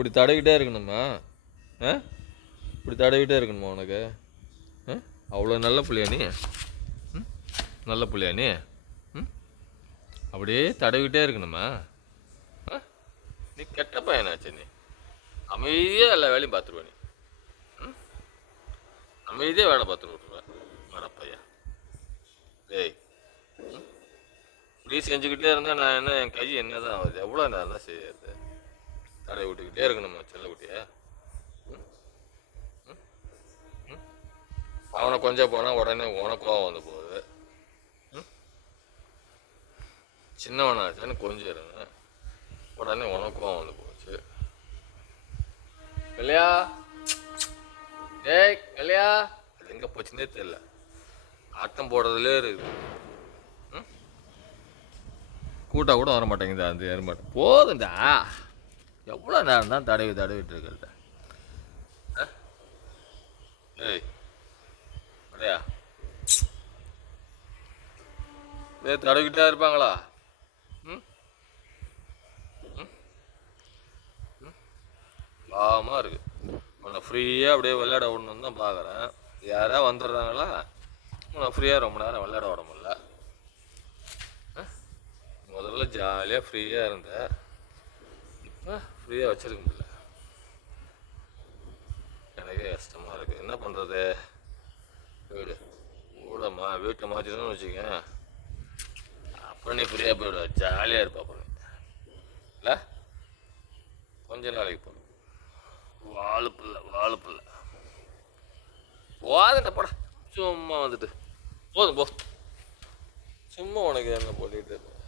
இப்படி தடவிக்கிட்டே இருக்கணுமா? ஆ இப்படி தடவிக்கிட்டே இருக்கணுமா உனக்கு? அவ்வளோ நல்ல புள்ளையா நீ? நல்ல புள்ளையா நீ? அப்படியே தடவிக்கிட்டே இருக்கணுமா? நீ கெட்ட பையனாச்சு. நீ அமைதியாக எல்லா வேலையும் பார்த்துருவ. நீ அமைதியாக வேலை பார்த்துட்டு விட்ருவேன் மடப்பையா. டேய், இப்படி செஞ்சுக்கிட்டே இருந்தால் நான் என்ன, என் கை என்ன தான் ஆகுது? எவ்வளோ நேரம் தான் செய்யறது? தடவை விட்டுக்கிட்டே இருக்கணுமா செல்லக்குட்டியா? அவனை கொஞ்சம் போனால் உடனே உனக்கும் வந்து போகுது. சின்னவனாச்சான்னு கொஞ்சம் இருங்க, உடனே உனக்கும் வந்து போச்சு. கல்யா, ஏய் கல்யா, அது எங்கே போச்சுன்னே தெரியல. ஆட்டம் போடுறதுலே இருக்குது. கூட்டா கூட வர மாட்டேங்குது அந்த எருமாட்டை. போதுண்டா, எவ்வளோ நேரம் தான் தடவிட்டு இருக்கிறத? ஏய் அப்படியா? தடவிக்கிட்டே இருப்பாங்களா? பாவமாக இருக்குது. உன்னை ஃப்ரீயாக அப்படியே விளையாட விடணுன்னு தான் பார்க்குறேன். யாராவது வந்துடுறாங்களா? உன்னை ஃப்ரீயாக ரொம்ப நேரம் விளையாட விட முடியல. முதல்ல ஜாலியாக ஃப்ரீயாக இருந்த, இப்போ ஃப்ரீயாக வச்சுருக்க முடியல. எனக்கே கஷ்டமாக இருக்குது. என்ன பண்ணுறது? வீட்டை மாற்றிடணும்னு வச்சுக்கேன், அப்புறம் நீ ஃப்ரீயாக போயிடுவ, ஜாலியாக இருப்பா. அப்புறம் இல்லை கொஞ்ச நாளைக்கு போதும். வாழுப்பில்லை போதுட்ட பட. சும்மா வந்துட்டு போதும் போ. சும்மா உனக்கு என்ன போட்டுக்கிட்டு